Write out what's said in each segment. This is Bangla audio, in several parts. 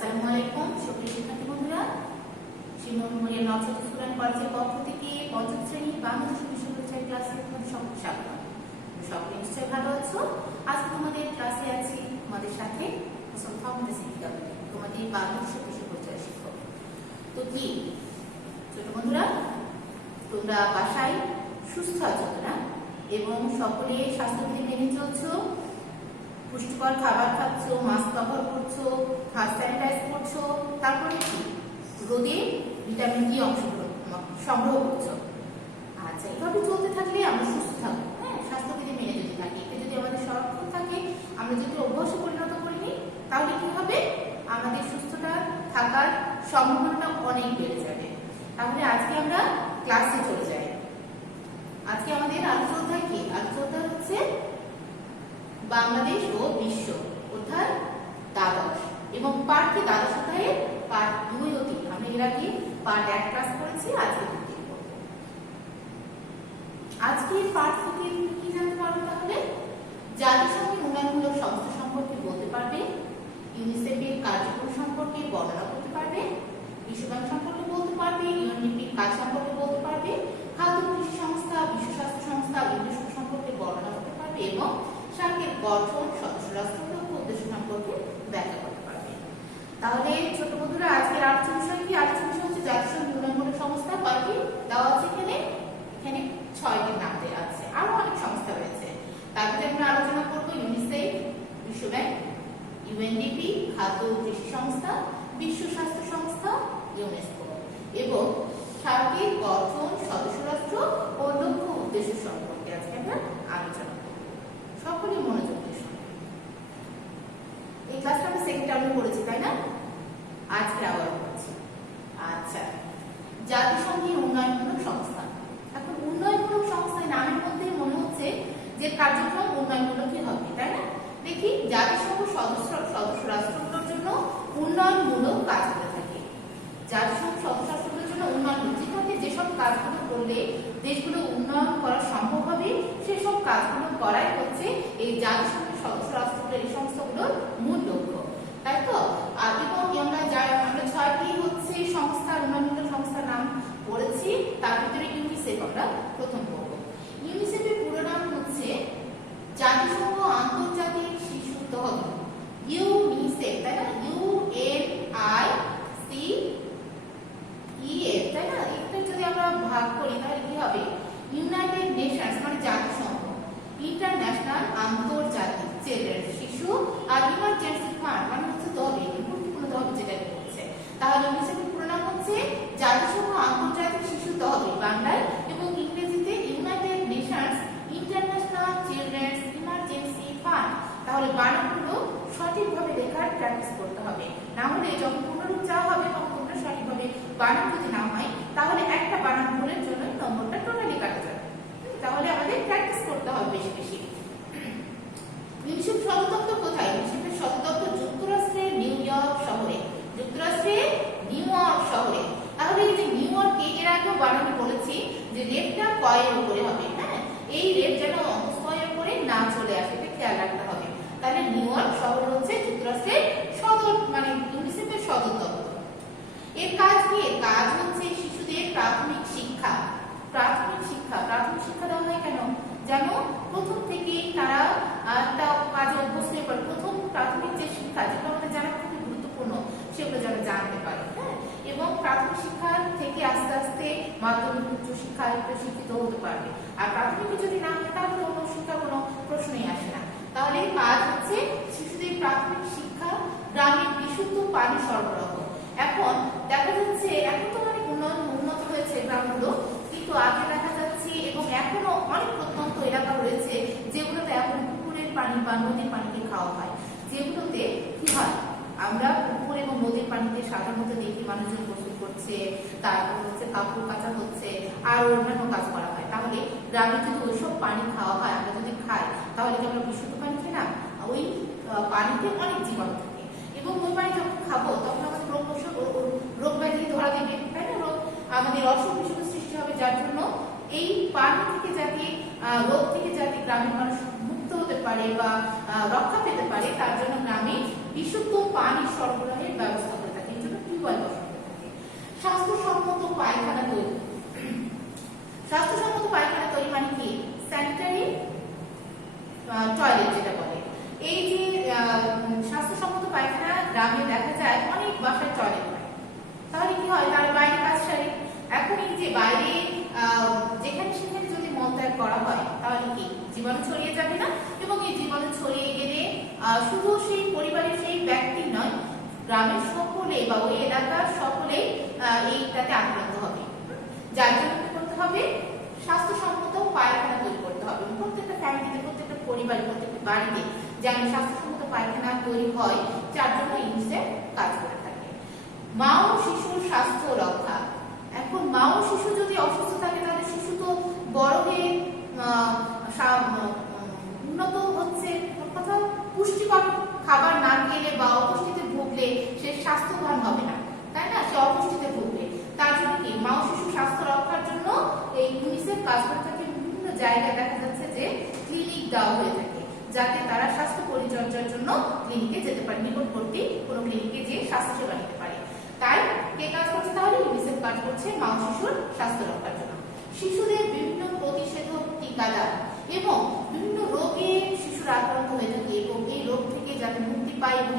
আসসালামু আলাইকুম সুপ্রিয় শিক্ষার্থী বন্ধুরা, শিমুলিয়া নবজাত স্কুল কলেজের পক্ষ থেকে পঞ্চম শ্রেণী বাংলাদেশ বিষয় ক্লাসে তোমাদের সকলকে স্বাগত। সকলে নিশ্চয়ই ভালো আছো। আজকে তোমাদের ক্লাসে আছি তোমাদের সাথে তোমাদের বাংলাদেশ বিষয় পরিচয় শিক্ষক। তো কি ছোট বন্ধুরা, তোমরা বাসায় সুস্থ আছো না এবং সকলে স্বাস্থ্যবিধি মেনে চলছো, পুষ্টিকর খাবার খাচ্ছ, মাস্ক ব্যবহার করছো, হাত স্যানিটাইজ করছো, তারপরে কি রোদে ভিটামিন ডি সংগ্রহ করছো। আচ্ছা, এভাবে চলতে থাকলে আমরা সুস্থ থাকবো। হ্যাঁ, স্বাস্থ্যবিধি মেনে যদি থাকি, এটা যদি আমাদের সংরক্ষণ থাকে, আমরা যদি অভ্যাসে পরিণত করিনি, তাহলে কি হবে, আমাদের সুস্থতা থাকার সম্ভাবনাটা অনেক বেড়ে যাবে। তাহলে আজকে আমরা ক্লাসে চলে যাই। আজকে আমাদের আলোচনা অধ্যায় কি? আলোচনা অধ্যায় হচ্ছে বাংলাদেশ ও বিশ্ব, অর্থাৎ দ্বাদশ, এবং পার্ট কি দ্বাদশ অধ্যায়ের পার্ট 2 ও 3। আমরা এর আগে পার্ট 1 ক্লাস করেছি, আজকে 3 করব। আজকে পার্ট থেকে কি জানতে পারবো? তাহলে জাতিসংঘের উন্নয়নমূলক সংস্থা সম্পর্কে বলতে পারবে, ইউনিসেফের কার্যক্রম সম্পর্কে বর্ণনা করতে পারবে, বিশ্বব্যাংক সম্পর্কে বলতে পারবে, ইউএনডিপির কাজ সম্পর্কে বলতে পারবে, খাদ্য কৃষি সংস্থা, বিশ্ব স্বাস্থ্য সংস্থা, ইউনেস্কো সম্পর্কে বর্ণনা করতে পারবে এবং সার্কের গঠন, সদস্য রাষ্ট্র উদ্দেশ্য সম্পর্কে ব্যাখ্যা করতে পারবে। তাহলে ছোট বন্ধুরা, আজকের আলোচনা বিষয় কি? আলোচনা বিষয় হচ্ছে জাতিসংঘ উন্নয়নমূলক সংস্থা। কয়টি দেওয়া আছে এখানে? এখানে 6টির নাম দেওয়া আছে, আরো অনেক সংস্থা রয়েছে। তার মধ্যে আমরা আলোচনা করব ইউনিসেফ, বিশ্বব্যাংক, ইউএনডিপি, খাদ্য ও কৃষি সংস্থা, বিশ্ব স্বাস্থ্য সংস্থা, ইউনেস্কো এবং সার্কের গঠন, সদস্য রাষ্ট্র ও লক্ষ্য উদ্দেশ্য সম্পর্কে আজকে আমরা আলোচনা করব। সকলে মনোযোগ দিয়ে শুনুন। এই ক্লাসটা আমরা সেকেন্ড টার্মে পড়েছি, তাই না? আজকে আবার পড়ছি। আচ্ছা, জাতিসংঘের উন্নয়নমূলক সংস্থা। এখন উন্নয়নমূলক সংস্থা নামের মধ্যে মনে হচ্ছে যে কার্যক্রম উন্নয়নমূলকই হবে, তাই না? দেখি, জাতিসংঘ সদস্য রাষ্ট্রগুলোর জন্য উন্নয়নমূলক কাজ করে থাকে। জাতিসংঘ সদস্য রাষ্ট্রগুলোর জন্য উন্নয়নমূলক, যেখানে যেসব কাজগুলো করলে দেশগুলো উন্নয়ন করা সম্ভব হবে, সেসব কাজগুলো করাই হচ্ছে এই জাতিসংঘের সদস্য রাষ্ট্রগুলোর, এই সংস্থাগুলোর মূল লক্ষ্য, তাই তো? আর এবং আমরা 6টি হচ্ছে সংস্থার, উন্নয়নমূলক সংস্থার নাম পড়েছি। তার ভিতরে ইউনিসেফ আমরা প্রথম পড়ব। ইউনিসেফের পুরো নাম হচ্ছে জাতিসংঘ আন্তর্জাতিক শিশু তহবিল, ইউনিসেফ, তাই না? UNICEF, তাই না? এটা যদি আমরা ভাগ করি তাহলে কি হবে? ইউনাইটেড নেশনস মানে জাতিসংঘ, ইন্টারন্যাশনাল আন্তর্জাতিক চিলড্রেন শিশু, আর ইমার্জেন্সি ফান্ড মানে হচ্ছে তহবিল, গুরুত্বপূর্ণ তহবিল যেটা বলছে। তাহলে ইউনিসেফের পুরো নাম হচ্ছে জাতিসংঘ আন্তর্জাতিক শিশু তহবিল বাংলায়, এবং ইংরেজিতে United Nations international children emergency fund. তাহলে বানানগুলো সঠিকভাবে লেখার প্র্যাকটিস করতে হবে, না হলে যখন পুনরূপ চাওয়া হবে তখন তোমরা সঠিকভাবে বানান যদি না হয়, তাহলে একটা বানান ভুলের জন্য নম্বরটা টোটালি কাটা যাবে। তাহলে আমাদের প্র্যাকটিস করতে হবে বেশি বেশি। ইউনিসেফ সদর দপ্তর কোথায়? ইউনিসেফের সদর দপ্তর যুক্তরাষ্ট্রের নিউ ইয়র্ক শহরে, যুক্তরাষ্ট্রের নিউ ইয়র্ক শহরে। তাহলে এই যে নিউ ইয়র্কে এর আগেও বানানো বলেছি যে রেটটা কয়ের উপরে হবে। হ্যাঁ, এই রেট যেন অঙ্কস্কয়ের উপরে না চলে আসে, এটা খেয়াল রাখতে হবে। তাহলে নিউ ইয়র্ক শহর হচ্ছে যুক্তরাষ্ট্রের সদর, মানে ইউনিসেফের সদর দপ্তর। এর কাজ কি? এর কাজ হচ্ছে শিশুদের প্রাথমিক শিক্ষা। প্রাথমিক শিক্ষা দেওয়া হয় কেন? যেন প্রথম থেকেই তারা একটা কাজে অভ্যস্ত হয়ে পড়ে। প্রথম প্রাথমিক যে শিক্ষা, যেটা আমাদের জানা খুবই গুরুত্বপূর্ণ, সেগুলো যেন জানতে পারে। হ্যাঁ, এবং প্রাথমিক শিক্ষা থেকে আস্তে আস্তে মাধ্যমিক, উচ্চ শিক্ষায় শিক্ষিত হতে পারবে। আর প্রাথমিকে যদি না হয় তাহলে অন্য শিক্ষা কোনো প্রশ্নই আসে না। তাহলে কাজ হচ্ছে শিশুদের প্রাথমিক শিক্ষা, গ্রামের বিশুদ্ধ পানি সরবরাহ। এখন দেখা যাচ্ছে এখন তো অনেক উন্নত হয়েছে গ্রামগুলো, কিন্তু আগে দেখা যাচ্ছে এবং এখনো অনেক প্রত্যন্ত এলাকা রয়েছে যেগুলোতে এখন পুকুরের পানি বা নদীর পানিকে খাওয়া হয়। যেগুলোতে কি হয়, আমরা পুকুর এবং নদীর পানিতে সাধারণত দেখি মানুষজন গোসল করছে, তারপর হচ্ছে কাপড় কাচা হচ্ছে, আর অন্যান্য কাজ করা হয়। তাহলে গ্রামে যদি ওইসব পানি খাওয়া হয়, আমরা যদি খাই, তাহলে কি আমরা বিশুদ্ধ পানি খেলাম? ওই পানিতে অনেক জীবাণু থাকে, এবং ওই পানি যখন খাবো তখন আমাদের রোগ ব্যাধি ধরা দেবে, তাই না? আমাদের অসুখ বিসুখ সৃষ্টি হবে। যার জন্য এই পানি থেকে যাতে, রোগ থেকে যাতে গ্রামের মানুষ মুক্ত হতে পারে বা রক্ষা পেতে পারে, তার জন্য গ্রামে বিশুদ্ধ পানি সরবরাহের ব্যবস্থা গ্রামে দেখা যায় অনেক বাসায় টয়লেট হয়, তাহলে কি হয়, তার বাইরে কাজ সারে। এখন এই যে বাইরে যেখানে সেখানে যদি মলত্যাগ করা হয় তাহলে কি জীবাণু ছড়িয়ে যাবে না? এবং এই জীবাণু ছড়িয়ে গেলে শুধু সেই পরিবারের সেই ব্যক্তি নয়, গ্রামের সকলে বা ওই এলাকার সকলেই এইটাতে আক্রান্ত হবে। যার জন্য কি করতে হবে, স্বাস্থ্যসম্মত পায়খানা তৈরি করতে হবে। প্রত্যেকটা ফ্যামিলিতে, প্রত্যেকটা পরিবারে, প্রত্যেকটা বাড়িতে যেন স্বাস্থ্যসম্মত পায়খানা তৈরি হয়, যার জন্য ইউনিসেফ কাজ করে থাকে। মা ও শিশুর স্বাস্থ্য রক্ষা। এখন মা ও শিশু যদি অসুস্থ থাকে তাহলে শিশু তো বড় হয়ে উন্নত হচ্ছে, কথা পুষ্টিকর খাবার না খেলে বা অপুষ্টিতে ভুগলে সে স্বাস্থ্যবান হবে না, তাই না? সে অপুষ্টিতে ভুগবে। তার জন্য কি মা ও শিশু স্বাস্থ্য রক্ষার জন্য এই ইউনিসেফ কাজ করে থাকে। বিভিন্ন জায়গায় দেখা যাচ্ছে যে ক্লিনিক দেওয়া হয়ে থাকে, যাতে তারা স্বাস্থ্য পরিচর্যার জন্য ক্লিনিকে যেতে পারে, নিকটবর্তী কোনো ক্লিনিকে যেয়ে স্বাস্থ্য সেবা নিতে পারে। তাই কে কাজ করছে, তাহলে ইউনিসেফ কাজ করছে মা ও শিশুর স্বাস্থ্য রক্ষার জন্য। শিশুদের বিভিন্ন প্রতিষেধক টিকাদান এবং বিভিন্ন রোগে শিশুরা আক্রান্ত হয়ে থাকে, এবং এই রোগ থেকে যাতে মুক্তি পায় এবং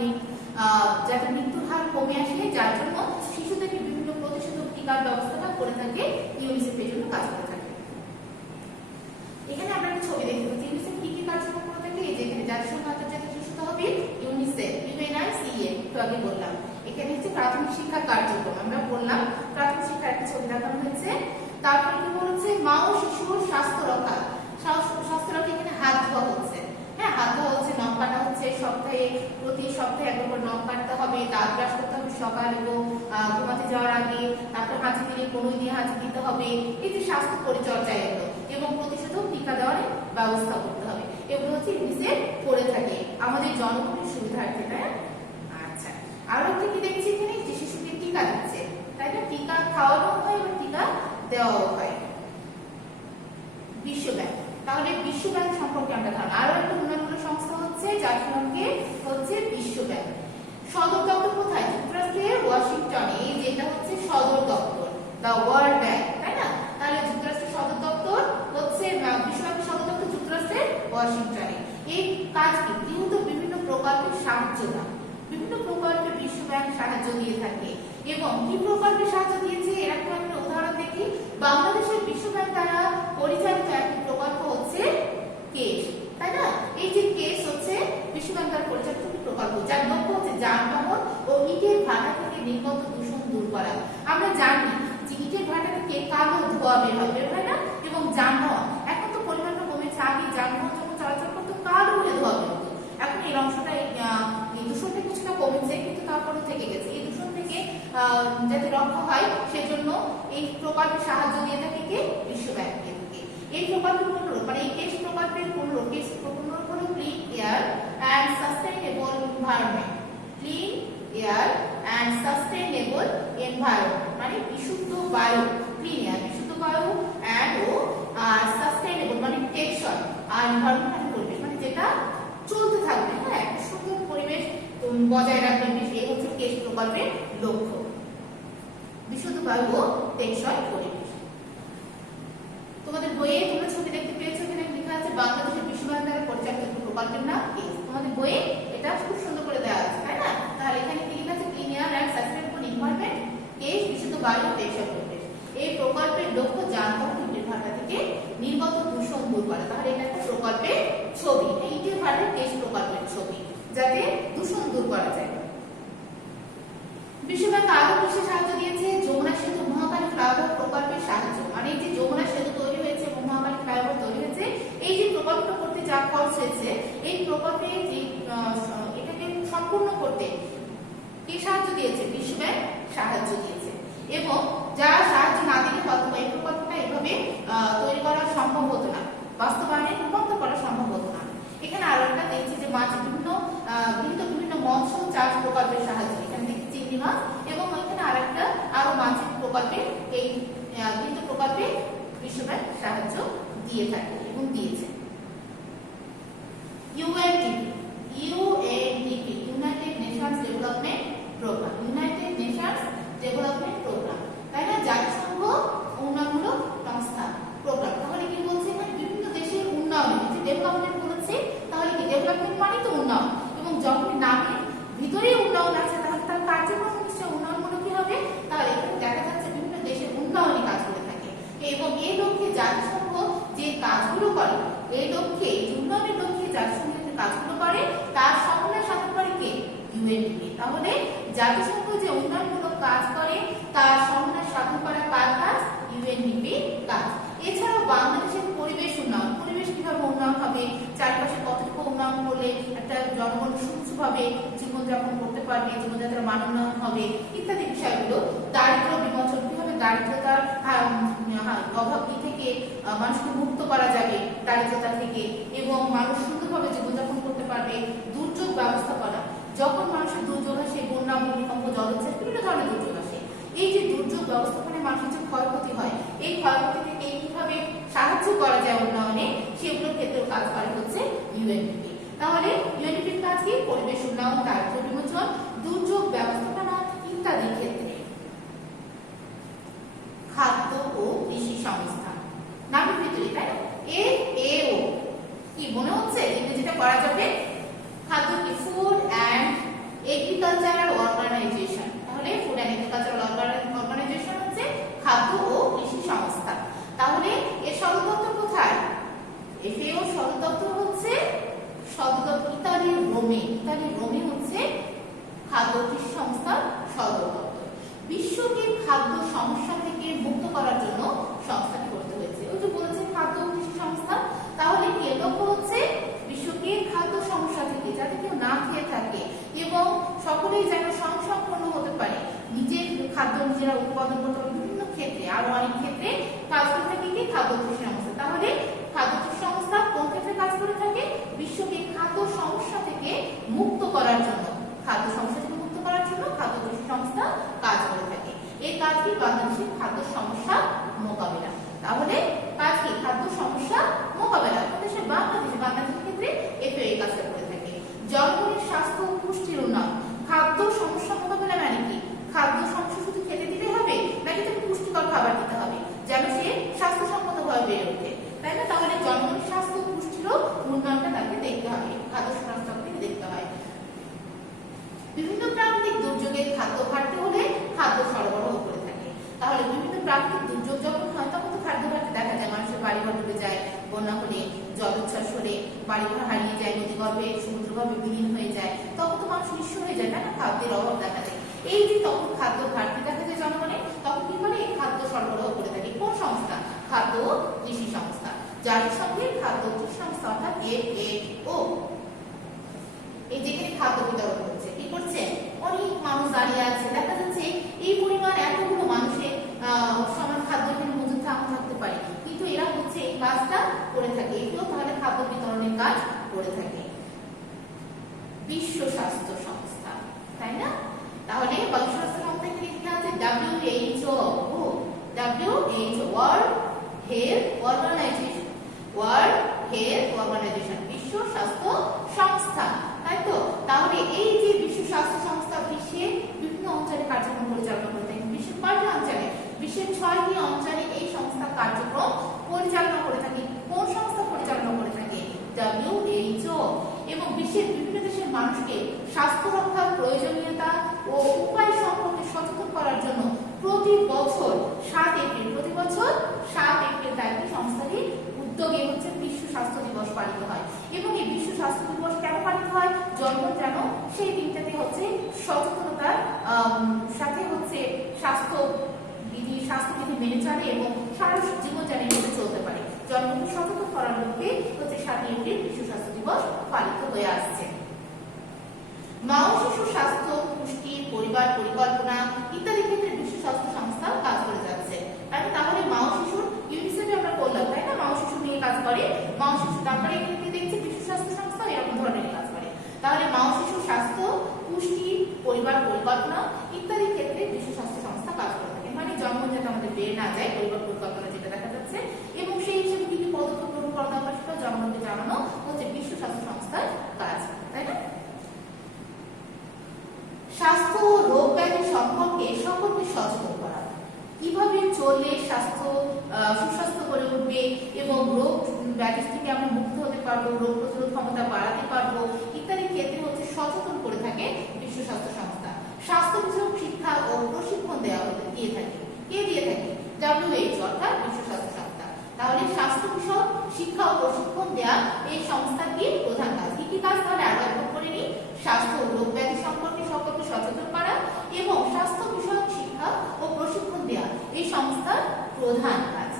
যাতে মৃত্যুর হার কমে আসে, যার জন্য শিশুদেরকে বিভিন্ন প্রতিষেধক টিকার ব্যবস্থাটা করে থাকে ইউনিসেফ, এর জন্য কাজ করে থাকে। এখানে আমরা একটা ছবি দেখতে পাচ্ছি ইউনিসেফ কি কি কার্যক্রম করে থাকে। এই যে এখানে জাতিসংঘ আন্তর্জাতিক শিশু তহবিল, ইউনিসেফ, ইউএনআইসিএ তো আগে বললাম। এখানে হচ্ছে প্রাথমিক শিক্ষা কার্যক্রম, আমরা বললাম প্রাথমিক শিক্ষার একটা ছবি দেখানো হয়েছে। তারপরে কি বলছে, মা ও শিশুর স্বাস্থ্য রক্ষা। স্বাস্থ্য রক্ষা এখানে হাত ধোয়া হচ্ছে, হ্যাঁ হাত ধোয়া হচ্ছে, নখ কাটা হচ্ছে, প্রতি সপ্তাহে একবার করে নখ কাটতে হবে, দাঁত ব্রাশ করতে হবে সকাল এবং ঘুমাতে যাওয়ার আগে, তারপর হাঁচি দিলে কনুই দিয়ে হাঁচি দিতে হবে। এই যে স্বাস্থ্য পরিচর্যা এগুলো, এবং প্রতিষেধক টিকা দেওয়ার ব্যবস্থা করতে হবে, এগুলো হচ্ছে ইউনিসেফ করে থাকে আমাদের জনগণের সুবিধার্থে, তাই না? আচ্ছা, আরো একটা কি দেখছি এখানে, যে শিশুকে টিকা দিচ্ছে, তাই না? টিকা খাওয়ানো হয় এবং টিকা দেওয়াও হয়। বিশ্ব ব্যাংক, তাহলে বিশ্ব ব্যাংক সম্পর্কে আমরা ধারণা। আরো একটা উন্নয়নমূলক সংস্থা হচ্ছে যার সঙ্গে হচ্ছে বিশ্ব ব্যাংক। সদর দপ্তর কোথায়? যুক্তরাষ্ট্রের ওয়াশিংটনে, যেটা হচ্ছে সদর দপ্তর, দা ওয়ার্ল্ড ব্যাংক, তাই না? তাহলে যুক্তরাষ্ট্রের সদর দপ্তর হচ্ছে, বিশ্ব ব্যাংকের সদর দপ্তর যুক্তরাষ্ট্রের ওয়াশিংটনে। এই কাজ কি? যেহেতু বিভিন্ন প্রকল্পের সাহায্য দেয়, বিভিন্ন প্রকল্পে বিশ্ব ব্যাংক সাহায্য দিয়ে থাকে। এবং কি প্রকল্পে সাহায্য দিয়েছে, এরকম একটা উদাহরণ দেখি। বাংলাদেশের বিশ্ব ব্যাংক দ্বারা পরিচালিত একটি প্রকল্প হচ্ছে কেস, তাই না? এই যে কেস হচ্ছে বিশ্ব ব্যাংক দ্বারা পরিচালিত একটি প্রকল্প, যার লক্ষ্য হচ্ছে যানবাহন ও ইটের ভাটা থেকে নির্গত দূষণ দূর করা। আমরা জানি যে ইটের ভাটা থেকে কালো ধোঁয়া বের হয় না, এবং যানবাহন এখন তো পরিমাণটা কমেছে, আগে যানবাহন যখন চলাচল করতো কালো হয়ে ধোঁয়া বেরোতো। এখন এই অংশটা, এই দূষণটা কিছুটা কমেছে, কিন্তু তারপরও থেকে গেছে। এই দূষণ থেকে যাতে রক্ষা হয় সেজন্য এই প্রকল্পে সাহায্য দিয়ে থাকে কে? বিশ্ব ব্যাংক দিয়ে থাকে। এই প্রকল্পের পুনরূপ, মানে এই কেস প্রকল্পের পুনরূপ হলো clean air and sustainable environment. Clean air and sustainable environment মানে বিশুদ্ধ বায়ু, ক্লিন এয়ার বিশুদ্ধ বায়ু, অ্যান্ড ও আর সাস্টেইনেবল মানে টেকসই, আর এনভায়রনমেন্ট মানে পরিবেশ, মানে যেটা চলতে থাকবে, হ্যাঁ একটা সুন্দর পরিবেশ বজায় রাখবে। এই হচ্ছে কেস প্রকল্পের লক্ষ্য, বিশুদ্ধ বায়ু ও টেকসই পরিবেশ। তোমাদের বইয়ে তোমরা ছবি দেখতে পেয়েছো, এখানে লেখা আছে বাংলাদেশের বিশ্ব ব্যাংক দ্বারা পরিচালিত প্রকল্পের নাম কেস। তোমাদের বইয়ে এটা খুব সুন্দর করে দেওয়া আছে, তাই না? তাহলে এখানে কি লেখা আছে, clean air and sustainable environment case, বিশুদ্ধ বায়ু ও টেকসই পরিবেশ। এই প্রকল্পের লক্ষ্য যানবাহন ইটের ভাটা থেকে নির্গত দূষণ দূর করা। তাহলে এটা একটা প্রকল্পের ছবি, ইটের ভাটার কেস প্রকল্পের ছবি, যাতে দূষণ দূর করা যায়। বিশ্ব ব্যাংক আরো কিসে সাহায্য দিয়েছে? যমুনা সেতু মহাকালী ফ্লাইওভার প্রকল্পের সাহায্য, মানে এই যে যমুনা সেতু তৈরি হয়েছে এবং মহাকালী ফ্লাইওভার তৈরি হয়েছে, এই যে প্রকল্পটা করতে যা খরচ হয়েছে, এই প্রকল্পে যে এটাকে সম্পূর্ণ করতে কে সাহায্য দিয়েছে? বিশ্ব ব্যাংক সাহায্য দিয়েছে। এবং যারা সাহায্য না দিলে হয়তো এই প্রকল্পটা এইভাবে তৈরি করা সম্ভব হতো না, বাস্তবায়নে রূপান্তর করা সম্ভব হতো না। এখানে আরো একটা দেখছি যে মাছ বিভিন্ন মৎস্য চাষ প্রকল্পের সাহায্য, এখানে দেখছি চিংড়ি মাছ, এবং এখানে আরেকটা আরো মাছের প্রকল্পে, এই বিভিন্ন প্রকল্পে বিশ্ব ব্যাংক সাহায্য দিয়ে থাকে এবং দিয়েছে। UNDP, United Nations Development Programme, United Nations Development Programme, তাই না? জাতিসংঘ উন্নয়নমূলক সংস্থা প্রোগ্রাম। তাহলে কি বলছে, এখানে বিভিন্ন দেশের উন্নয়ন, যে ডেভেলপমেন্ট বলেছে, তাহলে কি ডেভেলপমেন্ট মানে তো উন্নয়ন, এবং যখন নামের ভিতরেই উন্নয়ন আছে জাতিসংঘ যে কাজগুলো করে, এই লক্ষ্যে, এই উন্নয়নের লক্ষ্যে জাতিসংঘ যে কাজগুলো করে তার সমন্বয় সাধন করে কে? ইউএনডিপি। তাহলে জাতিসংঘ যে উন্নয়নমূলক কাজ করে তার সমন্বয় সাধন করা কার কাজ? ইউএনডিপি কাজ। এছাড়াও বাংলাদেশের পরিবেশ উন্নয়ন, পরিবেশ কিভাবে উন্নয়ন হবে, চারপাশে কতটুকু উন্নয়ন করলে একটা জনগণ সুস্থভাবে জীবনযাপন করতে পারবে, জীবনযাত্রার মান উন্নয়ন হবে ইত্যাদি বিষয়গুলো, দারিদ্র্য বিমোচন, কিভাবে দারিদ্রতার অভাবী থেকে মানুষকে মুক্ত করা যাবে দারিদ্রতা থেকে, এবং মানুষ সুন্দরভাবে জীবনযাপন করতে পারবে, দুর্যোগ ব্যবস্থাপনা, যখন মানুষের দুর্যোগ আসে, বন্যা, ভূমিকম্প, জলোচ্ছ্বাস, বিভিন্ন ধরনের দুর্যোগ আসে, এই যে দুর্যোগ ব্যবস্থাপনায় মানুষের যে ক্ষয়ক্ষতি হয়, এই ক্ষয়ক্ষতি থেকে কিভাবে সাহায্য করা যায় উন্নয়নে, সেগুলোর ক্ষেত্রেও কাজ করে হচ্ছে ইউএনডিপি। তাহলে ইউএনডিপির কাজ কি? পরিবেশ উন্নয়ন, দারিদ্র্য বিমোচন, দুর্যোগ ব্যবস্থাপনা ইত্যাদি ক্ষেত্রে। খাদ্য ও কৃষি সংস্থা নামের ভিতরে, তাই না? FAO কি মনে হচ্ছে যেটা করা যাবে? খাদ্য কি? Food and Agricultural Organization. তাহলে ফুড অ্যান্ড এগ্রিকালচারাল অর্গানাইজেশন হচ্ছে খাদ্য ও কৃষি সংস্থা। তাহলে এর সদর দপ্তর কোথায়? FAO সদর দপ্তর হচ্ছে ইতালির রোমে। ইতালির রোমে হচ্ছে খাদ্য কৃষি সংস্থার সদর দপ্তর। বিশ্বকে খাদ্য সমস্যা থেকে মুক্ত করার জন্য সংস্থাটি করতে হয়েছে। ওই যে বলেছে খাদ্য কৃষি সংস্থা, তাহলে কি লক্ষ্য হচ্ছে বিশ্বকে খাদ্য সমস্যা থেকে, যাতে কেউ না খেয়ে থাকে এবং সকলেই যেন স্বয়ংসম্পূর্ণ হতে পারে, নিজের খাদ্য নিজেরা উৎপাদন করতে পারে, বিভিন্ন ক্ষেত্রে, আরো অনেক ক্ষেত্রে কাজ করে থাকে কি? খাদ্য কৃষি সংস্থা। তাহলে খাদ্য কৃষি সংস্থা কোন ক্ষেত্রে কাজ করে থাকে? বিশ্বকে খাদ্য সমস্যা থেকে মুক্ত করার জন্য, খাদ্য সমস্যা থেকে মুক্ত করার জন্য খাদ্য কৃষি সংস্থা কাজ করে থাকে। এই কাজটি বাংলাদেশের খাদ্য সমস্যা মোকাবিলা। তাহলে কাজ কি? খাদ্য সমস্যা মোকাবিলা। বাংলাদেশের ক্ষেত্রে FAO এই কাজটা করে থাকে। জনগণের স্বাস্থ্য ও পুষ্টির উন্নয়ন, খাদ্য সমস্যা মোকাবিলা মানে কি? খাদ্য সমস্যা শুধু খেতে দিলে হবে নাকি তাকে পুষ্টিকর খাবার দিতে হবে যেন সে স্বাস্থ্যসম্মতভাবে বেড়ে ওঠে, তাই না? তাহলে জনগণের স্বাস্থ্য ও পুষ্টিরও উন্নয়নটা তাকে দেখতে হবে, খাদ্য সংস্থা থেকে দেখতে হয়। বিভিন্ন প্রাকৃতিক দুর্যোগে খাদ্য ঘাটতি হলে খাদ্য সরবরাহ করে থাকে। তাহলে বিভিন্ন প্রাকৃতিক দুর্যোগ যখন হয় তখন তো খাদ্য ঘাটতি দেখা যায়, মানুষের বাড়িঘর ডুবে যায়, বন্যা হলে, জলোচ্ছ্বাস হলে বাড়িঘর হারিয়ে যায়, নদীগর্ভে, সমুদ্রগর্ভে বিলীন হয়ে যায়, তখন তো মানুষ নিঃস্ব হয়ে যায়, না? খাদ্যের অভাব দেখা যায়। এই যে তখন খাদ্য ঘাটতি দেখা যায় জনগণের, তখন কি করে? এই খাদ্য সরবরাহ করে থাকে কোন সংস্থা? খাদ্য ও কৃষি সংস্থা। জাতিসংঘের খাদ্য কৃষি সংস্থা অর্থাৎ FAO। এই যেখানে খাদ্য বিতরণ হচ্ছে, কি করছে? অনেক মানুষ দাঁড়িয়ে আছে, দেখা যাচ্ছে এই পরিমাণ এতগুলো মানুষের সমান খাদ্য এখানে মজুদ থাকতে পারে, কিন্তু এরা হচ্ছে এই কাজটা করে থাকে, এগুলো তাহলে খাদ্য বিতরণের কাজ করে থাকে। বিশ্ব স্বাস্থ্য সংস্থা, তাই না? তাহলে বিশ্ব স্বাস্থ্য সংস্থা কি লিখতে আছে? WHO, World Health Organization, World Health Organization, বিশ্ব স্বাস্থ্য সংস্থা, তাই তো? তাহলে এই যে বিশ্ব স্বাস্থ্য সংস্থা বিশ্বের বিভিন্ন অঞ্চলে কার্যক্রম পরিচালনা করে থাকে। বিশ্বের কয়টি অঞ্চলে? বিশ্বের 6টি অঞ্চলে এই সংস্থা কার্যক্রম পরিচালনা করে থাকে। কোন সংস্থা পরিচালনা করে থাকে? WHO। এবং বিশ্বের বিভিন্ন দেশের মানুষকে স্বাস্থ্য রক্ষার প্রয়োজনীয়তা ও উপায় সম্পর্কে সচেতন করার জন্য প্রতি বছর 7 এপ্রিল, প্রতি বছর 7 এপ্রিল তারিখে সংস্থাটি উদ্যোগে হচ্ছে বিশ্ব স্বাস্থ্য দিবস পালিত হয়। এবং এই বিশ্ব স্বাস্থ্য দিবস কেন পালিত হয়? জনগণ যেন সেই দিনটাতে হচ্ছে সচেতনতার সাথে হচ্ছে স্বাস্থ্যবিধি মেনে চলে এবং সারা জীবন যেন এভাবে চলতে পারে, জনগণকে সচেতন করার লক্ষ্যে হচ্ছে 7 এপ্রিল বিশ্ব স্বাস্থ্য দিবস পালিত হয়ে আসছে। মা ও শিশু স্বাস্থ্য, পুষ্টি, পরিবার পরিকল্পনা ইত্যাদি ক্ষেত্রে বিশ্ব স্বাস্থ্য সংস্থা কাজ করে যাচ্ছে। তাহলে মা ও শিশুর ইউনিসেফে আমরা বললাম, তাই না? মা ও শিশু নিয়ে কাজ করে, মা ও শিশু, তারপরে এখানে দেখছি বিশ্ব স্বাস্থ্য সংস্থা এরকম ধরনের কাজ করে। তাহলে মা ও শিশু স্বাস্থ্য, পুষ্টি, পরিবার পরিকল্পনা ইত্যাদি ক্ষেত্রে বিশ্ব স্বাস্থ্য সংস্থা কাজ করে থাকে। মানে জন্ম যাতে আমাদের বেড়ে না যায়, পরিবার পরিকল্পনা যেটা দেখা যাচ্ছে, এবং সেই হিসেবে কি কি পদক্ষেপ গ্রহণ করা দরকার সেটা জনগণকে জানানো হচ্ছে বিশ্ব স্বাস্থ্য সংস্থার কাজ, তাই না? স্বাস্থ্য ও রোগ ব্যাধি সম্পর্কে সকলকে সচেতন করা, কিভাবে চললে স্বাস্থ্য সুস্বাস্থ্য করে উঠবে এবং রোগ ব্যাধি থেকে আমরা মুক্ত হতে পারবো, রোগ প্রতিরোধ ক্ষমতা বাড়াতে পারবো ইত্যাদি ক্ষেত্রে হচ্ছে সচেতন করে থাকে বিশ্ব স্বাস্থ্য সংস্থা। স্বাস্থ্য বিষয়ক শিক্ষা ও প্রশিক্ষণ দিয়ে থাকে। কে দিয়ে থাকে? WHO অর্থাৎ বিশ্ব স্বাস্থ্য সংস্থা। তাহলে শিক্ষা ও প্রশিক্ষণ দেওয়া এই সংস্থার কি প্রধান কাজ। কি কি কাজ তাহলে আরো একবার করে নিই। স্বাস্থ্য ও রোগ ব্যাধি সম্পর্কে সকলকে সচেতন করা এবং স্বাস্থ্য বিষয়ক শিক্ষা ও প্রশিক্ষণ দেওয়া এই সংস্থার প্রধান কাজ।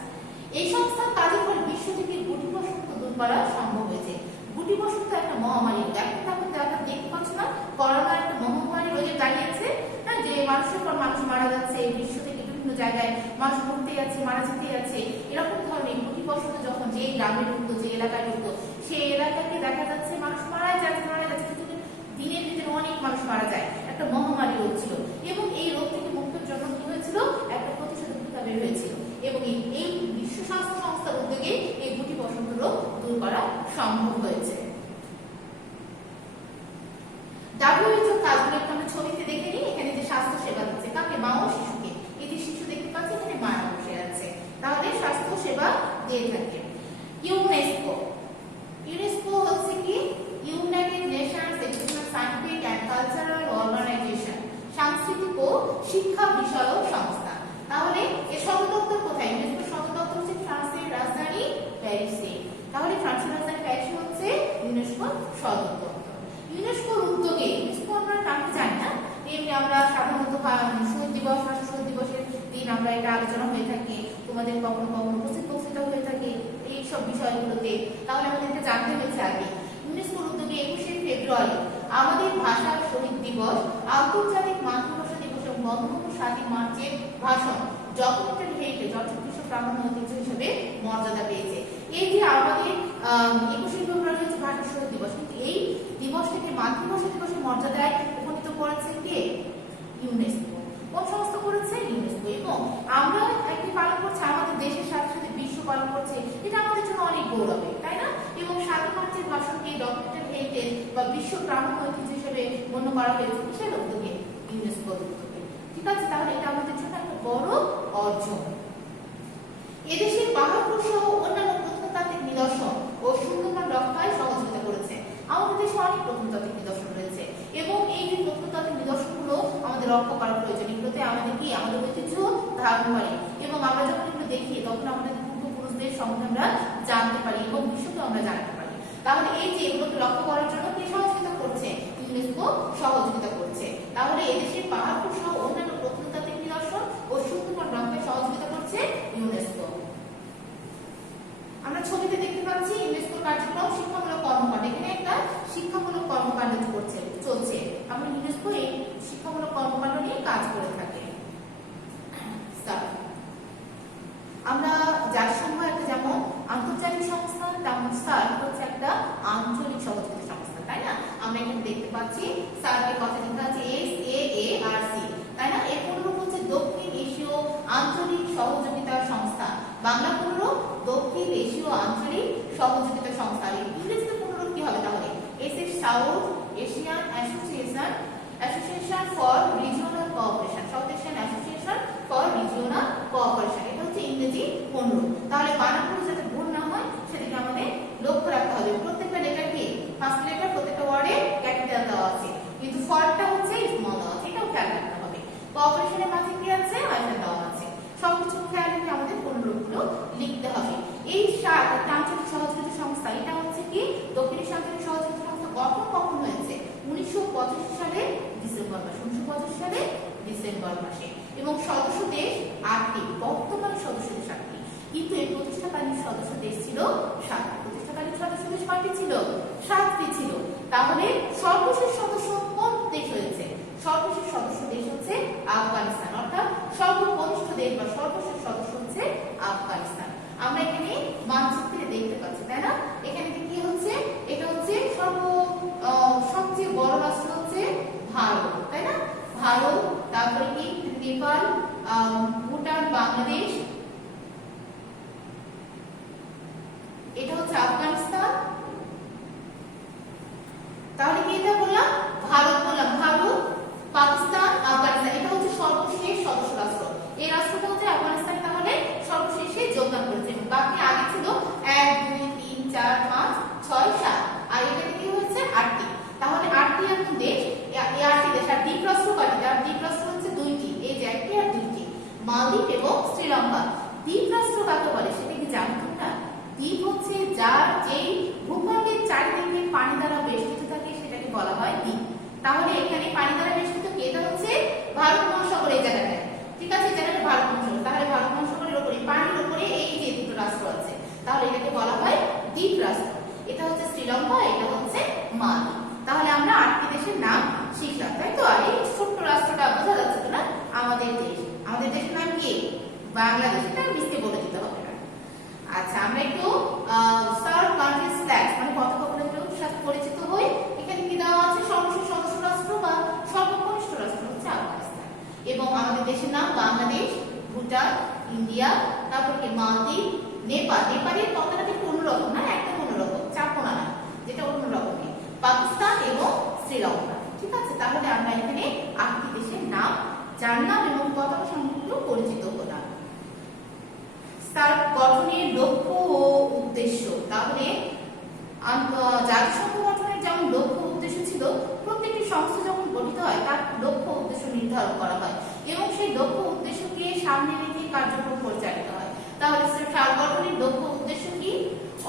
এই সংস্থার কাজের ফলে বিশ্ব থেকে গুটি বসন্ত দূর করা সম্ভব হয়েছে। গুটি বসন্ত একটা মহামারী, এখন আপনারা দেখতে পাচ্ছেন না, করোনা একটা মহামারী হয়ে দাঁড়িয়েছে না, যে মানুষের পর মানুষ মারা যাচ্ছে, বিশ্ব থেকে বিভিন্ন জায়গায় মানুষ মরতে যাচ্ছে, মারা যেতে যাচ্ছে। এরকম ধরনের গুটি বসন্ত যখন যে গ্রামে ঢুকতো, যে এলাকায় ঢুকতো, সেই এলাকাকে দেখা যাচ্ছে মানুষ মারা যাচ্ছে, কিন্তু দিনের দিনে অনেক মানুষ মারা যায়। একটা মহামারী রোগ ছিল এবং এই রোগ থেকে মুক্তির জন্য কি হয়েছিল, একটা প্রতিষেধক টিকা বের হয়েছিল এবং এই বিশ্ব স্বাস্থ্য সংস্থার উদ্যোগে এই গুটি বসন্ত রোগ দূর করা সম্ভব হয়েছে। WHO কাজগুলো একটু আমরা ছবিতে দেখে নিই। এখানে যে স্বাস্থ্য সেবা দিচ্ছে কাকে, মা ও শিশুকে। এই যে শিশু দেখতে পাচ্ছি এখানে মা বসে আছে, তাহলে স্বাস্থ্য সেবা দিয়ে থাকে। ইউনেস্কো হচ্ছে কি, United Nations Educational Scientific and Cultural Organization, সাংস্কৃতিক ও শিক্ষা বিষয়ক সংস্থা। তাহলে এর সদর দপ্তর কোথায়? ইউনেস্কোর সদর দপ্তর হচ্ছে ফ্রান্সের রাজধানী প্যারিসে। তাহলে ফ্রান্সের রাজধানী প্যারিস হচ্ছে ইউনেস্কোর সদর দপ্তর। ইউনেস্কোর উদ্যোগে, ইউনেস্কো আমরা নামটা জানি না, এমনি আমরা সাধারণত শহীদ দিবস, রাষ্ট্র শহীদ দিবসের দিন আমরা এটা আলোচনা হয়ে থাকে, তোমাদের কখনো কখনো উপস্থিত বক্তৃতা হয়ে থাকে এইসব বিষয়গুলোতে। তাহলে আমাদের এটা জানতে হয়েছে আগে। ইউনেস্কোর উদ্যোগে 21শে ফেব্রুয়ারি আমাদের ভাষার শহীদ দিবস, আন্তর্জাতিক মাতৃভাষা দিবস এবং বঙ্গবন্ধু 7 মার্চের ভাষণ ডকুমেন্টারি হেরিটেজ অর্থাৎ বিশ্ব প্রামাণ্য ঐতিহ্য হিসেবে মর্যাদা পেয়েছে। এই যে আমাদের 21শে ফেব্রুয়ারি হচ্ছে ভাষা শহীদ দিবস, কিন্তু এই দিবসটাকে মাতৃভাষা দিবসের মর্যাদায় উপনীত করেছে কে? ইউনেস্কো। কোন সংস্থা করেছে? ইউনেস্কো। এবং আমরা একটি পালন করছি, আমাদের দেশের সাথে সাথে বিশ্ব পালন করছে, এটা আমাদের জন্য অনেক গৌরবের, তাই না? এবং 7 মার্চের ভাষণকে ডকুমেন্টারি হেরিটেজ বা বিশ্ব প্রামাণ্য ঐতিহ্য হিসেবে গণ্য করা হয়েছে কিসের উদ্যোগে? ইউনেস্কোর উদ্যোগে। ঠিক আছে, তাহলে এটা আমাদের জন্য একটা বড় অর্জন। এদেশের পাহাড় সহ অন্যান্য প্রত্নতাত্ত্বিক নিদর্শন ও সুন্দরবন রক্ষায় সহযোগিতা করেছে। আমাদের দেশে অনেক প্রত্নতাত্ত্বিক নিদর্শন রয়েছে এবং এই যে প্রত্নতাত্ত্বিক নিদর্শনগুলো আমাদের রক্ষা করা প্রয়োজন। এগুলোতে আমাদের কি, আমাদের ঐতিহ্য ধারণ করে এবং আমরা যখন এগুলো দেখি তখন আমাদের পূর্বপুরুষদের সম্বন্ধে আমরা জানতে পারি এবং বিশ্বকে আমরা জানতে পারি। তাহলে এই যে এগুলোকে রক্ষা করার জন্য কে সহযোগিতা করছে? ইউনেস্কো সহযোগিতা করছে। তাহলে এদেশের পাহাড় সহ অন্যান্য প্রত্নতাত্ত্বিক নিদর্শন ও সুন্দরবন রক্ষায় সহযোগিতা করছে ইউনেস্কো। আমরা ছবিতে দেখতে পাচ্ছি ইউনেস্কোর কার্যক্রম শিক্ষামূলক কর্মকাণ্ড। এখানে একটা শিক্ষামূলক কর্মকাণ্ড চলছে। আমরা ইউনেস্কো এই শিক্ষামূলক কর্মকাণ্ড নিয়ে কাজ করে থাকি। আমরা জাতিসংঘ একটা যেমন আন্তর্জাতিক সংস্থা, তেমন সার্ক হচ্ছে একটা আঞ্চলিক সহযোগিতা সংস্থা, তাই না? আমরা এখানে দেখতে পাচ্ছি সার্কের কথা লেখা আছে SAARC, তাই না? এর পুরো হচ্ছে দক্ষিণ এশীয় আঞ্চলিক সহযোগিতা সংস্থা। বাংলা পুরো দক্ষিণ এশীয় আঞ্চলিক সহযোগিতা সংস্থা। ইংরেজিতে পুরো কি হবে তাহলে? South Asian association for regional cooperation, south Asian association for regional cooperation, এটা হচ্ছে ইংরেজি 15। তাহলে বানানগুলো যাতে ভুল না হয় সেদিকে আমাদের লক্ষ্য রাখতে হবে। প্রত্যেকটা লেটার কি, ফার্স্ট লেটার প্রত্যেকটা ওয়ার্ডে ক্যাপিটাল দেওয়া আছে, কিন্তু ফরটা হচ্ছে স্মল দেওয়া আছে, এটাও খেয়াল রাখতে হবে। কোঅপারেশনের মাঝে কি আছে? হাইফেন দেওয়া আছে। সবকিছু খেয়াল রেখে আমাদের অনুরূপগুলো লিখতে হবে। এই সার্ক একটা আঞ্চলিক সহযোগিতা সংস্থা, এটা হচ্ছে কি দক্ষিণ এশীয় আঞ্চলিক সহযোগিতা সংস্থা কখন হয়েছে? 1985 সালে ডিসেম্বর মাসে, 1985 সালে ডিসেম্বর মাসে। এবং সদস্য দেশ 8টি, বর্তমান সদস্য দেশ 8টি, কিন্তু এই প্রতিষ্ঠাকালীন সদস্য দেশ ছিল 7টি। প্রতিষ্ঠাকালীন সদস্য দেশ কয়টি ছিল? 7টি ছিল। তাহলে সর্বশেষ সদস্য কোন দেশ হয়েছে? সর্বশেষ সদস্য দেশ হচ্ছে আফগানিস্তান, অর্থাৎ সর্বকনিষ্ঠ দেশ বা সর্বশেষ সদস্য হচ্ছে আফগানিস্তান। আমরা এখানে মানচিত্রে দেখতে পাচ্ছি, তাই না? এখানে কি হচ্ছে? এটা হচ্ছে সবচেয়ে বড় রাষ্ট্র হচ্ছে ভারত, তাই না? ভারত, তারপরে কি নেপাল, ভুটান, বাংলাদেশ, এটা হচ্ছে আফগানিস্তান। তাহলে কি এটা বললাম? ভারত বললাম, ভারত, পাকিস্তান, আফগানিস্তান, এটা হচ্ছে সর্বশেষ সদস্য রাষ্ট্র। এই রাষ্ট্রটা হচ্ছে আফগানিস্তান তাহলে সর্বশেষে যোগদান করেছে। বাকি আগে ছিল 1 2 3 4 5 6 7, আর এখানে কি হচ্ছে 8টি। তাহলে 8টি এখন দেশ, এই 8টি দেশ। আর দ্বীপ রাষ্ট্র কয়টি? আর দ্বীপ রাষ্ট্র হচ্ছে 2টি, এই যে 1টি আর 2টি, মালদ্বীপ এবং শ্রীলঙ্কা। দ্বীপ রাষ্ট্র কাকে বলে সেটা কি জানো তোমরা? দ্বীপ হচ্ছে বাংলাদেশটা মিসকে বলে দিতে হবে না। আচ্ছা, আমরা একটু সার্ভ কান্ট্রিজ ফ্ল্যাগস মানে পতাকাগুলোর সাথে পরিচিত হই। এখানে কি দেওয়া আছে? সর্বশেষ সদস্য রাষ্ট্র বা সর্বকনিষ্ঠ রাষ্ট্র হচ্ছে আফগানিস্তান, এবং আমাদের দেশের নাম বাংলাদেশ, ভুটান, ইন্ডিয়া, তারপর কি মালদ্বীপ, নেপাল। নেপালের পতাকাটা একটু অন্যরকম না, একটা অন্যরকম, চারকোনা না, যেটা অন্যরকম, পাকিস্তান এবং শ্রীলঙ্কা। ঠিক আছে, তাহলে আমরা এখানে 8টি দেশের নাম, যার নাম এবং পতাকা সম্পর্কে পরিচিত হলাম। সার্ক গঠনের লক্ষ্য ও উদ্দেশ্য। তাহলে জাতিসংঘ গঠনের যেমন লক্ষ্য উদ্দেশ্য ছিল, প্রত্যেকটি সংস্থা যখন গঠিত হয় তার লক্ষ্য উদ্দেশ্য নির্ধারণ করা হয় এবং সেই লক্ষ্য উদ্দেশ্যকে সামনে রেখে কার্যক্রম পরিচালিত হয়। তাহলে সার্ক গঠনের লক্ষ্য উদ্দেশ্য কি?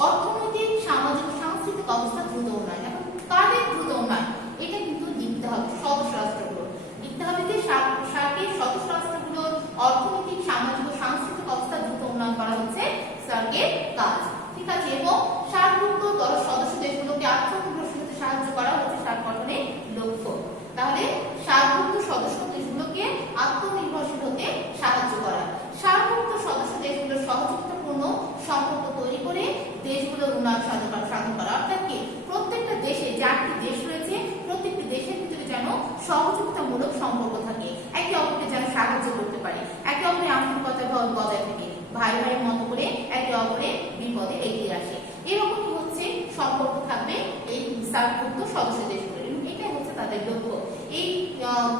অর্থনৈতিক, সামাজিক, সাংস্কৃতিক অবস্থা দ্রুত উন্নয়ন। এখন কাদের দ্রুত উন্নয়ন? এটা কিন্তু লিখতে হবে সদস্য রাষ্ট্রগুলো, লিখতে হবে যে সার্কের সদস্য রাষ্ট্রগুলোর অর্থনৈতিক, সামাজিক ও সাংস্কৃতিক অবস্থা দ্রুত উন্নয়ন করা হচ্ছে সার্কের কাজ। ঠিক আছে, এবং সার্কভুক্ত সদস্য দেশগুলোকে আত্মনির্ভরশীল হতে সাহায্য করা হচ্ছে সার্ক গঠনের লক্ষ্য। তাহলে সার্কভুক্ত সদস্য দেশগুলোকে আত্মনির্ভরশীল হতে সাহায্য করা, সার্কভুক্ত সদস্য দেশগুলোর সহযোগিতাপূর্ণ সম্পর্ক তৈরি করে দেশগুলোর উন্নয়ন সাধন করা। অর্থাৎ কি, প্রত্যেকটা দেশে, যে 8টি দেশ রয়েছে, প্রত্যেকটি দেশের ভিতরে যেন সহযোগিতামূলক সম্পর্ক থাকে, একে অপরকে যেন সাহায্য করতে পারে, একে অপরের আন্তরিকতা বজায় থাকে, ভাই ভাইয়ের মতো করে একে অপরের বিপদে এগিয়ে আসে। এরকমই হচ্ছে সম্পর্ক থাকবে এই সার্কভুক্ত সদস্য দেশগুলোর, এবং এটাই হচ্ছে তাদের লক্ষ্য।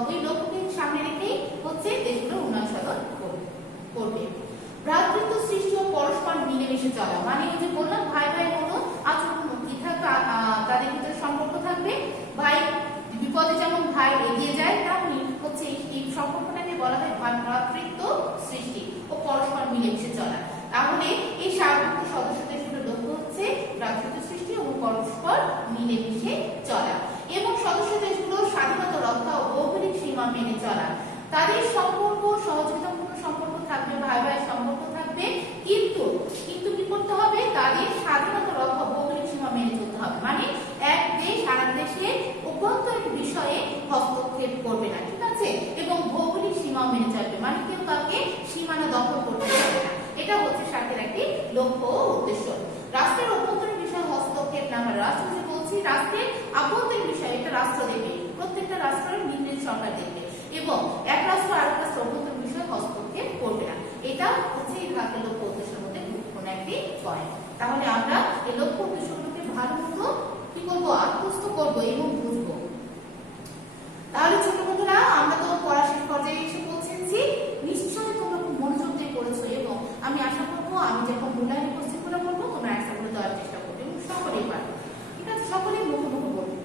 ওই লক্ষ্যকে সামনে রেখেই হচ্ছে দেশগুলো উন্নয়ন সাধন করবে। ভ্রাতৃত্ব সৃষ্টি ও পরস্পর মিলেমিশে চলা, মানে ওই যে বললাম ভাই ভাই মতো আচরণ কি থাকবে, তাদের ভিতরে সম্পর্ক থাকবে। ভাই বিপদে যেমন ভাই এগিয়ে যায়, তেমনি হচ্ছে এই সম্পর্কটাকে বলা হয় ভ্রাতৃত্ব সৃষ্টি ও পরস্পর মিলেমিশে চলা। তাহলে এই সার্কভুক্ত সদস্য দেশগুলোর লক্ষ্য হচ্ছে ভ্রাতৃত্ব সৃষ্টি ও পরস্পর মিলেমিশে চলা, এবং সদস্য দেশগুলোর স্বাধীনতা রক্ষা ও ভৌগোলিক সীমা মেনে চলা। তাদের সম্পর্ক সহযোগিতাপূর্ণ সম্পর্ক থাকবে, ভাই ভাই সম্পর্ক থাকবে, কিন্তু কিন্তু কি করতে হবে? তাদের স্বাধীনতা রক্ষা, ভৌগোলিক সীমা মেনে চলতে হবে। মানে এক দেশ আরেক দেশের অভ্যন্তরীণ বিষয়ে হস্তক্ষেপ করবে না, ঠিক আছে, এবং ভৌগোলিক সীমা মেনে চলবে, মানে কেউ কাউকে সীমানা দখল করতে পারবে না। এটা হচ্ছে সার্কের একটি লক্ষ্য ও উদ্দেশ্য। রাষ্ট্রের অভ্যন্তরীণ বিষয়ে হস্তক্ষেপ না করে, রাষ্ট্র যে বলছি, রাষ্ট্রের আভ্যন্তরীণ বিষয় এটা রাষ্ট্র দেখবে, প্রত্যেকটা রাষ্ট্রের নিজ সরকার দেখবে, এবং এক রাষ্ট্র আরেক রাষ্ট্র অভ্যন্তরীণ বিষয়ে হস্তক্ষেপ করবে না। এটা হচ্ছে এই সার্কের লক্ষ্য উদ্দেশ্যের মধ্যে গুরুত্বপূর্ণ একটি পয়েন্ট। তাহলে আমরা এই লক্ষ্য উদ্দেশ্যগুলোকে ভালো মতো কি করবো? আত্মস্থ করবো এবং বুঝবো। তাহলে ছোট বন্ধুরা, আমরা তো পড়া শেষ পর্যায়ে এসে পৌঁছেছি। নিশ্চয়ই তোমরা খুব মনোযোগ দিয়ে পড়েছো, এবং আমি আশা করবো আমি যখন মূল্যায়ন কোশ্চেনগুলো বলবো তোমরা অ্যান্সারগুলো দেওয়ার চেষ্টা করবে, এবং সকলেই পারবে। ঠিক আছে, সকলেই মুখে মুখে বলবে।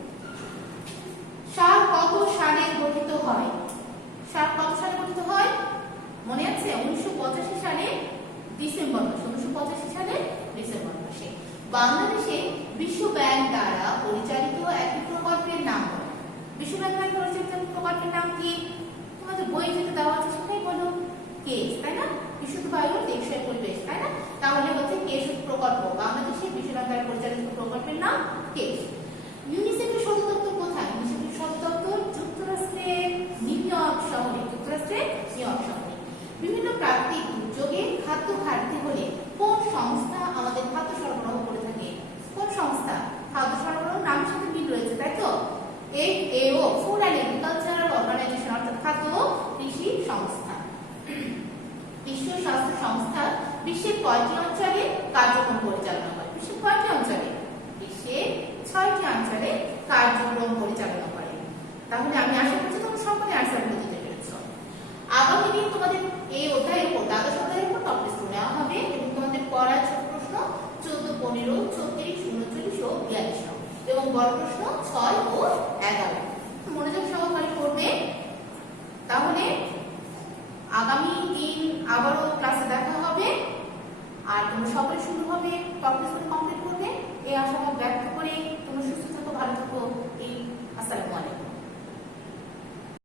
সার্ক কত সালে গঠিত হয়? সার্ক কত সালে গঠিত হয়? মনে আছে? 1985 সালে ডিসেম্বর মাসে। 1985 সালে ডিসেম্বর মাসে বাংলাদেশে বিশ্ব ব্যাংক দ্বারা পরিচালিত একটি প্রকল্পের নাম বলো। বিশ্ব ব্যাংক দ্বারা পরিচালিত প্রকল্পের নাম কি? তোমাদের বই যেটা দেওয়া আছে সেটাই বলো। কেস, তাই না? বিশুদ্ধ বায়ু টেকসই পরিবেশ, তাই না? তাহলে হচ্ছে কেস প্রকল্প, বাংলাদেশে বিশ্ব ব্যাংক দ্বারা পরিচালিত প্রকল্পের নাম কেস। ইউনিসেফের সদর দপ্তর কোথায়? ইউনিসেফের সদর দপ্তর যুক্তরাষ্ট্রের নিউ ইয়র্ক শহরে। যুক্তরাষ্ট্রের নিউ ইয়র্ক শহরে। বিভিন্ন প্রাকৃতিক দুর্যোগে খাদ্য ঘাটতি হলে কোন সংস্থা আমাদের খাদ্য সরবরাহ করে থাকে? কোন সংস্থা? খাদ্য সরবরাহ নামের সাথে মিল রয়েছে, তাই তো? FAO, Food and Agricultural Organization, অর্থাৎ খাদ্য কৃষি সংস্থা। বিশ্ব স্বাস্থ্য সংস্থা বিশ্বের কয়টি অঞ্চলে কার্যক্রম পরিচালনা করে? বিশ্বের কয়টি অঞ্চলে? বিশ্বের 6টি অঞ্চলে কার্যক্রম পরিচালনা করে। তাহলে আমি আশা করছি তোমরা সকলে আনসারগুলো দিতে পেরেছো। আগামী দিন তোমাদের এই অধ্যায়ের উপর, দ্বাদশ অধ্যায়ের উপর টপ টেস্ট নেওয়া হবে, এবং তোমাদের পড়ার ছোট প্রশ্ন 14, 15, 36, 39 ও 42, এবং বড় প্রশ্ন 6 ও 11। মনোযোগ সহকারে পড়বে। তাহলে আগামী দিন আবারও ক্লাসে দেখা হবে, আর তোমরা সকলে সুন্দরভাবে টপ টেস্ট কমপ্লিট করবে এই আশাবাদ ব্যক্ত করে তোমরা সুস্থ থাকো, ভালো থাকো। এই আসসালামু আলাইকুম।